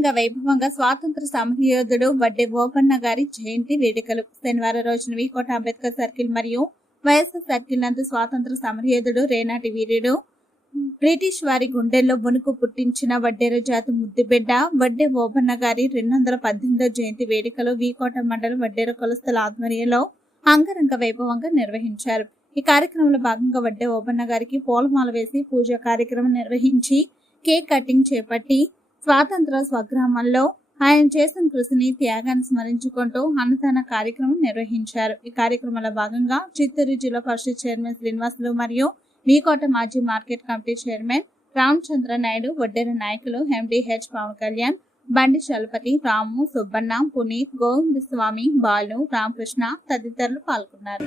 అంగరంగ వైభవంగా స్వాతంత్ర సమరయోధుడు వడ్డే ఓపన్న గారి జయంతి వేడుకలు. శనివారం రోజున వికోట అంబేద్కర్ సర్కిల్ మరియు వైఎస్ఆర్ సర్కిల్ నందు స్వాతంత్ర సమరయోధుడు రేనాటి వీరుడు. బ్రిటిష్ వారి గుండెల్లో వణుకు పుట్టించిన వడ్డేర జాతి ముద్దుబిడ్డ వడ్డే ఓబన్న గారి రెండు వందల పద్దెనిమిదో జయంతి వేడుకలు వీకోట మండలం వడ్డేర కులస్తుల ఆధ్వర్యంలో అంగరంగ వైభవంగా నిర్వహించారు. ఈ కార్యక్రమంలో భాగంగా వడ్డే ఓబన్న గారికి పూలమాల వేసి పూజా కార్యక్రమం నిర్వహించి కేక్ కటింగ్ చేపట్టి స్వాతంత్ర స్వగ్రామంలో ఆయన చేసిన కృషిని త్యాగాన్ని స్మరించుకుంటూ అన్నదాన కార్యక్రమం నిర్వహించారు. ఈ కార్యక్రమంలో భాగంగా చిత్తూరు జిల్లా పరిషత్ చైర్మన్ శ్రీనివాసులు మరియు మీకోట మాజీ market committee chairman Ramachandra Naidu Vaddera నాయకులు ఎండిహెచ్ పవన్ కళ్యాణ్ బండి చలపతి రాము సుబ్బన్న పునీత్ గోవింద స్వామి బాలు రామకృష్ణ తదితరులు పాల్గొన్నారు.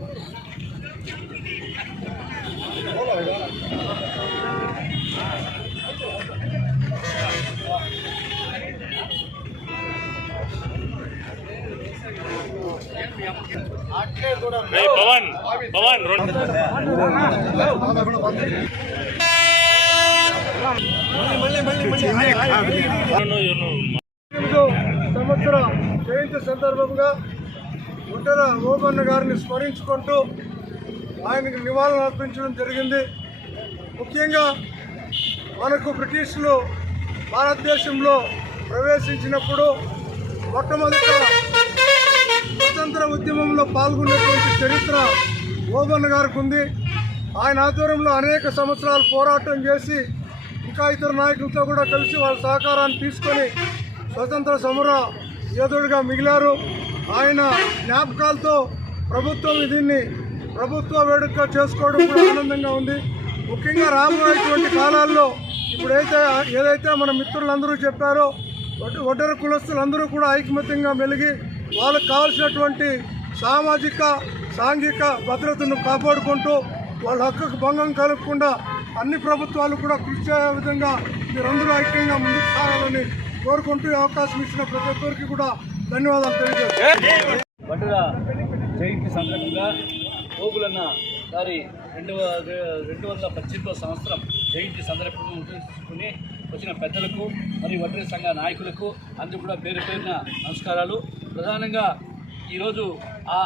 పవన్ పవన్ సంవత్సర జయంతి సందర్భంగా ఒంటర ఓబన్న గారిని స్మరించుకుంటూ ఆయనకు నివాళులు అర్పించడం జరిగింది. ముఖ్యంగా మనకు బ్రిటిష్లు భారతదేశంలో ప్రవేశించినప్పుడు మొట్టమొదట స్వతంత్ర ఉద్యమంలో పాల్గొన్నటువంటి చరిత్ర ఓబన్న గారికి ఉంది ఆయన ఆధ్వర్యంలో అనేక సంవత్సరాలు పోరాటం చేసి ఇంకా ఇతర నాయకులతో కూడా కలిసి వాళ్ళ సహకారాన్ని తీసుకొని స్వతంత్ర సమర యోధుడిగా మిగిలారు. ఆయన జ్ఞాపకాలతో ప్రభుత్వం దీన్ని ప్రభుత్వ వేడుక చేసుకోవడం కూడా ఆనందంగా ఉంది. ముఖ్యంగా రాబోయేటువంటి కాలాల్లో ఇప్పుడైతే ఏదైతే మన మిత్రులందరూ చెప్పారో ఒడ్డ- ఒడ్డర కులస్తులందరూ కూడా ఐకమత్యంగా మెలిగి వాళ్ళకు కావాల్సినటువంటి సామాజిక సాంఘిక భద్రతను కాపాడుకుంటూ వాళ్ళ హక్కుకు భంగం కలగకుండా అన్ని ప్రభుత్వాలు కూడా కృషి చేసే విధంగా మీరందరూ ఐక్యంగా ముందుకు సాగాలని కోరుకుంటూ అవకాశం ఇచ్చిన ప్రతి ఒక్కరికి కూడా ధన్యవాదాలు తెలియజేస్తాను వడ్డర జయంతి సందర్భంగా ఓగులన్న గారి రెండు రెండు వందల పద్దెనిమిదో సంవత్సరం జయంతి సందర్భంగా ఉద్దేశించుకుని వచ్చిన పెద్దలకు మరియు వడ్డీ సంఘ నాయకులకు అందరూ కూడా పేరు పేరున నమస్కారాలు. ప్రధానంగా ఈరోజు ఆ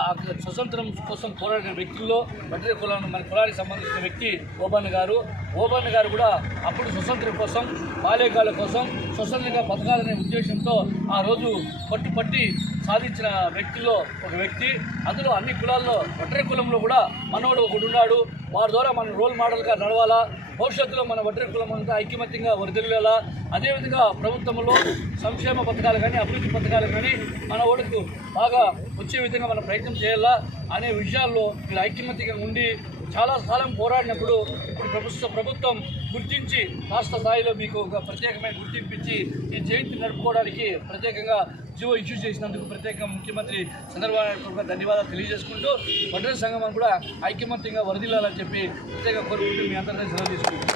స్వతంత్రం కోసం పోరాడిన వ్యక్తుల్లో వడ్డర కులం మన కులానికి సంబంధించిన వ్యక్తి ఓబన్న గారు. ఓబన్న గారు కూడా అప్పుడు స్వతంత్రం కోసం బాల్యకాల కోసం స్వతంత్రంగా బతకాలనే ఉద్దేశంతో ఆ రోజు పట్టుపట్టి సాధించిన వ్యక్తుల్లో ఒక వ్యక్తి అందులో అన్ని కులాల్లో వట్రి కులంలో కూడా మనోడు ఒకడు ఉన్నాడు. వారి ద్వారా మనం రోల్ మోడల్గా నడవాలా? భవిష్యత్తులో మన వట్రి కులం అంతా ఐక్యమత్యంగా వరదల్లేలా? అదేవిధంగా ప్రభుత్వంలో సంక్షేమ పథకాలు కానీ అభివృద్ధి పథకాలు కానీ మన ఓటుకు బాగా వచ్చే విధంగా మనం ప్రయత్నం చేయాలా? అనే విషయాల్లో మీరు ఐక్యమత్యంగా ఉండి చాలా కాలం పోరాడినప్పుడు ఇప్పుడు ప్రభుత్వ ప్రభుత్వం గుర్తించి రాష్ట్ర స్థాయిలో మీకు ఒక ప్రత్యేకమైన గుర్తింపు ఇచ్చి ఈ జయంతి నడుపుకోవడానికి ప్రత్యేకంగా జీవో ఇష్యూ చేసినందుకు ప్రత్యేకంగా ముఖ్యమంత్రి చంద్రబాబు నాయుడు ధన్యవాదాలు తెలియజేసుకుంటూ వడ్డర సంఘం కూడా ఐక్యమత్యంగా వరదిల్లాలని చెప్పి ప్రత్యేకంగా కోరుకుంటూ మీ అందరినీ సెలవు తీసుకుంటాం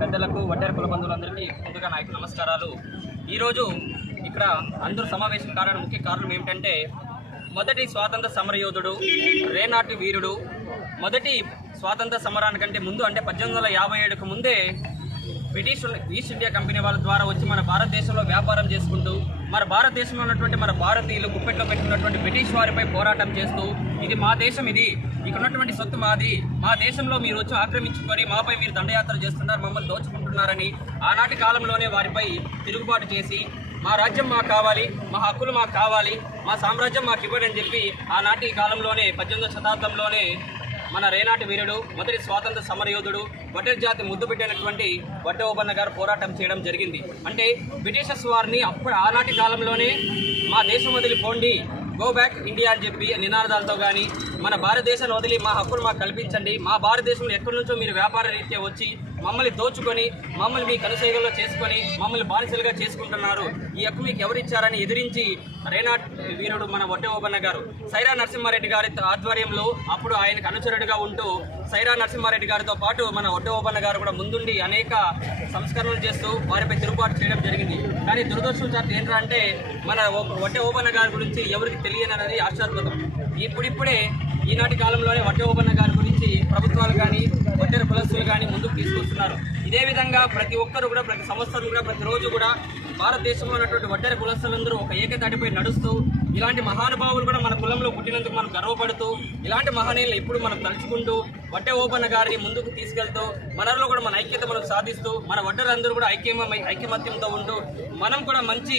పెద్దలకు వడ్డేర కుల బంధువులందరికీ ముందుగా నాయకు నమస్కారాలు. ఈరోజు ఇక్కడ అందరూ సమావేశం కారణం ముఖ్య కారణం ఏమిటంటే మొదటి స్వాతంత్ర సమరయోధుడు రేనాటి వీరుడు మొదటి స్వాతంత్ర సమరానికంటే ముందు అంటే పద్దెనిమిది వందల యాభై ఏడుకు ముందే బ్రిటిష్ ఈస్ట్ ఇండియా కంపెనీ వాళ్ళ ద్వారా వచ్చి మన భారతదేశంలో వ్యాపారం చేసుకుంటూ మన భారతదేశంలో ఉన్నటువంటి మన భారతీయులు గుప్పెట్లో పెట్టుకున్నటువంటి బ్రిటిష్ వారిపై పోరాటం చేస్తూ ఇది మా దేశం ఇది ఇక్కడ ఉన్నటువంటి సొత్తు మాది మా దేశంలో మీరు వచ్చి ఆక్రమించుకొని మాపై మీరు దండయాత్ర చేస్తున్నారు మమ్మల్ని దోచుకుంటున్నారని ఆనాటి కాలంలోనే వారిపై తిరుగుబాటు చేసి మా రాజ్యం మాకు కావాలి మా హక్కులు మాకు కావాలి మా సామ్రాజ్యం మాకు ఇవ్వడని అని చెప్పి ఆనాటి కాలంలోనే పద్దెనిమిదవ శతాబ్దంలోనే మన రేనాటి వీరుడు మొదటి స్వాతంత్ర సమరయోధుడు వడ్డెర జాతి ముద్దు పెట్టినటువంటి వడ్డ గారు పోరాటం చేయడం జరిగింది. అంటే బ్రిటిషర్స్ వారిని అప్పుడు ఆనాటి కాలంలోనే మా దేశం వదిలి పోండి గో బ్యాక్ ఇండియా అని చెప్పి నినాదాలతో కానీ మన భారతదేశాన్ని వదిలి మా హక్కులు మాకు కల్పించండి మా భారతదేశంలో ఎక్కడి నుంచో మీరు వ్యాపార రీత్యా వచ్చి మమ్మల్ని దోచుకొని మమ్మల్ని మీ కనుసైగల్లో చేసుకొని మమ్మల్ని బానిసలుగా చేసుకుంటున్నారు. ఈ హక్కు మీకు ఎవరిచ్చారని ఎదిరించి రేనాట్ వీరుడు మన వడ్డే ఓబన్న గారు. సైరా నరసింహారెడ్డి గారి ఆధ్వర్యంలో అప్పుడు ఆయనకు అనుచరుడిగా ఉంటూ సైరా నరసింహారెడ్డి గారితో పాటు మన వడ్డే ఓబన్న గారు కూడా ముందుండి అనేక సంస్కరణలు చేస్తూ వారిపై తిరుగుబాటు చేయడం జరిగింది. కానీ దురదృష్టం ఏంటంటే మన ఓ- వడ్డే ఓబన్న గారి గురించి ఎవరికి తెలియనన్నది ఆశ్చర్యపోతాం. ఇప్పుడిప్పుడే ఈనాటి కాలంలోనే వడ్డే ఓబన్న గారి గురించి ప్రభుత్వాలు కానీ వడ్డెర కులస్తులు కానీ ముందుకు తీసుకొస్తున్నారు. ఇదే విధంగా ప్రతి ఒక్కరు కూడా ప్రతి సంవత్సరం కూడా ప్రతిరోజు కూడా భారతదేశంలో ఉన్నటువంటి వడ్డెర కులస్తులందరూ ఒక ఏకతాటిపై నడుస్తూ ఇలాంటి మహానుభావులు కూడా మన కులంలో పుట్టినందుకు మనం గర్వపడుతూ ఇలాంటి మహనీయులు ఎప్పుడు మనం తలుచుకుంటూ వడ్డ ఓపెన్ గారిని ముందుకు తీసుకెళ్తూ మనలో కూడా మన ఐక్యత మనం సాధిస్తూ మన వడ్డరందరూ కూడా ఐక్యమై ఐక్యమత్యంతో ఉంటూ మనం కూడా మంచి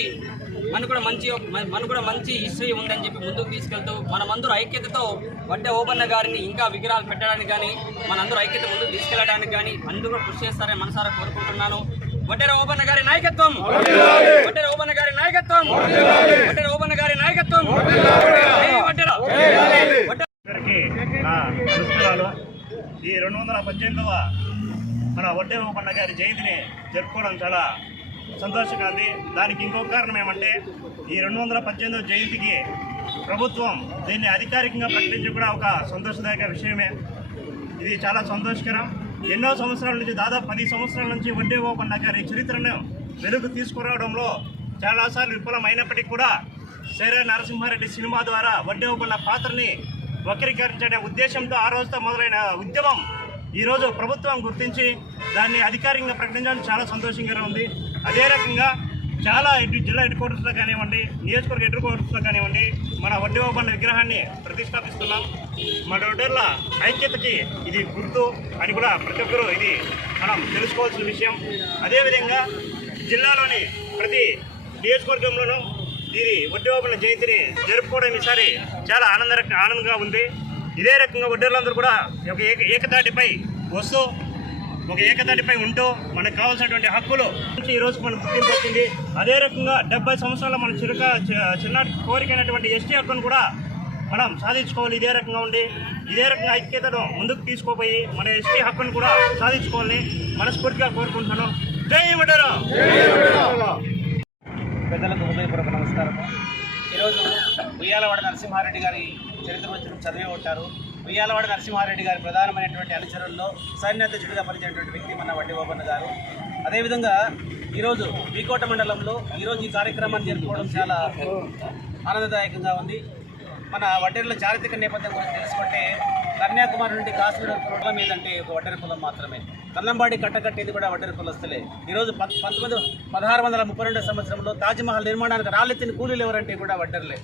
మనకు కూడా మంచి మన- మనకు కూడా మంచి హిస్టరీ ఉందని చెప్పి ముందుకు తీసుకెళ్తూ మనమందరూ ఐక్యతతో వడ్డే ఓబన్న గారిని ఇంకా విగ్రహాలు పెట్టడానికి కానీ మనందరూ ఐక్యత ముందుకు తీసుకెళ్ళడానికి కానీ అందరూ కూడా కృషి చేస్తారని మనసారా కోరుకుంటున్నాను. వడ్డెర ఓబన్న గారి నాయకత్వం! వడ్డెర ఓబన్న గారి నాయకత్వం! వడ్డెర ఓబన్న గారి నాయకత్వం! ఈ రెండు వందల పద్దెనిమిదవ మన వడ్డే ఓపన్న గారి జయంతిని జరుపుకోవడం చాలా సంతోషంగా ఉంది దానికి ఇంకొక కారణం ఏమంటే ఈ రెండు వందల పద్దెనిమిదవ జయంతికి ప్రభుత్వం దీన్ని అధికారికంగా ప్రకటించడం కూడా ఒక సంతోషదాయక విషయమే. ఇది చాలా సంతోషకరం. ఎన్నో సంవత్సరాల నుంచి దాదాపు పది సంవత్సరాల నుంచి వడ్డే ఓపన్న గారి చరిత్రను వెలుగు తీసుకురావడంలో చాలాసార్లు విఫలమైనప్పటికీ కూడా శర నరసింహారెడ్డి సినిమా ద్వారా వడ్డే ఓపన్న పాత్రని వక్రీకరించే ఉద్దేశంతో ఆ రోజుతో మొదలైన ఉద్యమం ఈరోజు ప్రభుత్వం గుర్తించి దాన్ని అధికారికంగా ప్రకటించడం చాలా సంతోషంగా ఉంది. అదే రకంగా చాలా ఇటు జిల్లా హెడ్ క్వార్టర్స్లో కానివ్వండి నియోజకవర్గ హెడ్ క్వార్టర్స్లో కానివ్వండి మన వడ్డీ విగ్రహాన్ని ప్రతిష్టాపిస్తున్నాం. మన వడ్డర్ల ఐక్యతకి ఇది గుర్తు అని కూడా ప్రతి ఒక్కరూ ఇది మనం తెలుసుకోవాల్సిన విషయం. అదేవిధంగా జిల్లాలోని ప్రతి నియోజకవర్గంలోనూ ఇది వడ్డీ జయంతిని జరుపుకోవడం ఈసారి చాలా ఆనంద ఆనందంగా ఉంది. ఇదే రకంగా వడ్డీలందరూ కూడా ఒక ఏకతాటిపై వస్తూ ఒక ఏకతాటిపై ఉంటూ మనకు కావాల్సినటువంటి హక్కులు ఈరోజు ఈ రోజు గుర్తింపు వచ్చింది. అదే రకంగా డెబ్బై సంవత్సరాల మన చిరుక చిన్నటి కోరికైనటువంటి ఎస్టీ హక్కును కూడా మనం సాధించుకోవాలి. ఇదే రకంగా ఉండి ఇదే రకంగా ఐక్యతను ముందుకు తీసుకుపోయి మన ఎస్టీ హక్కును కూడా సాధించుకోవాలని మనస్ఫూర్తిగా కోరుకుంటున్నాను. జై వడ్డరా పెద్దలకు హృదయపూర్వక నమస్కారం ఈరోజు ఉయ్యాలవాడ నరసింహారెడ్డి గారి చరిత్ర గురించి చదివే ఉంటారు ఉయ్యాలవాడ నరసింహారెడ్డి గారి ప్రధానమైనటువంటి అనుచరుల్లో సైన్యాధ్యక్షుడిగా పనిచేసినటువంటి వ్యక్తి మన వడ్డీ ఓబన్న గారు. అదేవిధంగా ఈరోజు బీకోట మండలంలో ఈరోజు ఈ కార్యక్రమాన్ని జరుపుకోవడం చాలా ఆనందదాయకంగా ఉంది. మన వడ్డేరుల చారిత్రక నేపథ్యం గురించి తెలుసుకుంటే కన్యాకుమారి నుండి కాశ్మీర్ కులం ఏదంటే ఒక వడ్డెర కులం మాత్రమే. కన్నంబాడి కట్టకట్టేది కూడా వడ్డెర కులస్తులే ఈరోజు పద్ పంతొమ్మిది పదహారు వందల ముప్పై రెండో సంవత్సరంలో తాజ్మహల్ నిర్మాణానికి రాళ్ళెత్తిన కూలీలు ఎవరంటే కూడా వడ్డెరలే.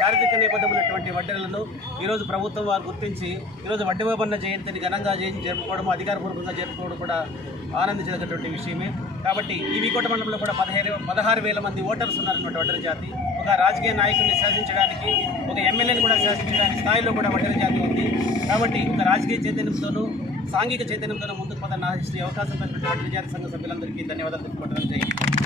చారిత్రక నేపథ్యం ఉన్నటువంటి వడ్డెరలను ఈరోజు ప్రభుత్వం వారు గుర్తించి ఈరోజు వడ్డీబాబన్న జయంతిని ఘనంగా జయంతి జరుపుకోవడం అధికారపూర్వకంగా జరుపుకోవడం కూడా ఆనందించదగ్గటువంటి విషయమే. కాబట్టి ఈ వికోట మండలంలో కూడా పదిహేను పదహారు వేల మంది ఓటర్స్ ఉన్నారన్నమాట వడ్డెర జాతి. ఒక రాజకీయ నాయకుడిని శాసించడానికి ఒక ఎమ్మెల్యేని కూడా శాసించడానికి స్థాయిలో కూడా వడ్డెర జాతి ఉంది. కాబట్టి ఒక రాజకీయ చైతన్యంతోనూ సాంఘిక చైతన్యంతోనూ ముందుకు పదన ఆశిస్తే అవకాశం కలిగిన వడ్డెర జాతి సంఘ సభ్యులందరికీ ధన్యవాదాలు తెలుపుకోవడం జరిగింది